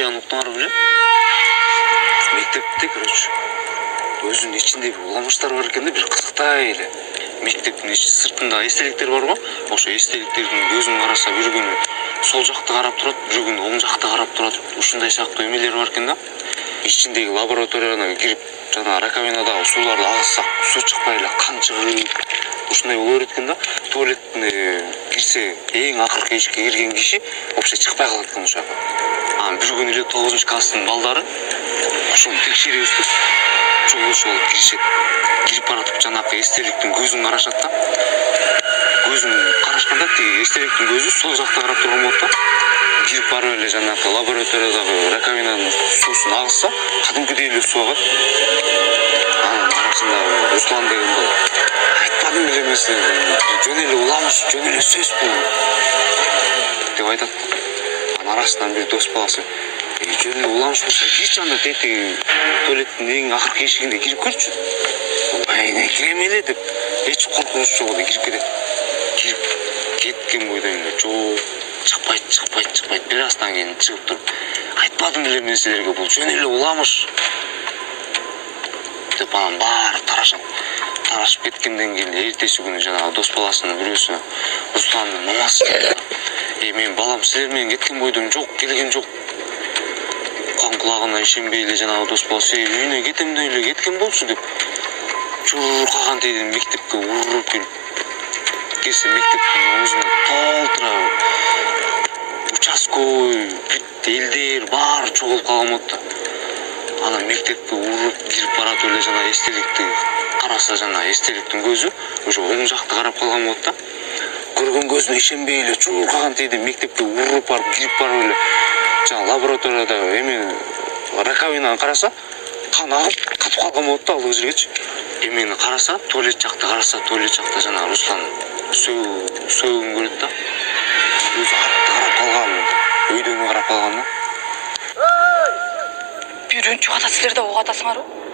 окуяны уктуңар беле? Мектепте, короче, өзүнүн ичинде уламыштар бар экен да, бир кызыктай эле. Мектептин сыртында эстеликтер бар го, ошо эстеликтердин көзүн караса бир күнү сол жакты карап турат, бир күнү оң жакты карап турат. Ушундай сыяктуу эмелер бар экен да. Ичиндеги лабораторияга кирип, жана раковинадагы сууларды агызсак, суу чыкпай эле кан чыгып, ушундай боло берет экен да. Туалетине кирсе, эң акыркы эшикке кирген киши вообще чыкпай калат экен ошол жака. Анан бир күнү эле 9-класстын балдары ошону текшеребиз деп жолдошуп алып киришет. Кирип баратып жанакы эстеликтин көзүн карашат да. Көзүн карашканда тиги эстеликтин көзү сол жакта карап турган болот да. Кирип барып эле жанакы лабораториядагы раковинанын суусун агызса, кадимкидей эле суу агат. Анын арасындагы Руслан деген бала айтпадым эле мен силерге, жөн эле уламыш, жөн эле сөз бул деп айтат. Анын арасынан бир дос баласы жөн эле уламыш болсо кирчи анда тетиги туалеттин эң акыркы эшигине кирип көрчү. Айне кирем эле деп эч коркунуч жок эле кирип кетет. Кирип кеткен бойдон эле жок чыкпайт. Бир аздан кийин чыгып туруп, айтпадым эле мен силерге, бул жөн эле уламыш деп анан баары тарашып кеткенден кийин эртеси күнү жанагы дос баласынын бирөөсү Русландын мамасы келди. Мен балам силер менен кеткен бойдон жок, келген жок. Кан кулагына ишенбей эле жанагы дос баласы үйүнө кетемдей эле кеткен болчу деп чуркаган тийден мектепке уруп келип келсе, мектептин өзүнө толтура участковый, элдер баары чогулуп калган болот да. Анан мектепке уруп кирип баратып эле жана эстеликти караса, жана эстеликтин көзү ошо оң жакты карап калган болот да. Көргөн көзүнө ишенбей эле чуркаган тийден мектепке уруп барып кирип барып эле жана лабораторияда раковинаны караса, кан агып катып калган болот да ал жергечи. Эмени караса, туалет жакта жана Руслан сөөгүн көрөт да. Өзү артты карап калган, өйдөнү карап калган да. Биринчи ката силер да ок атасыңарбы?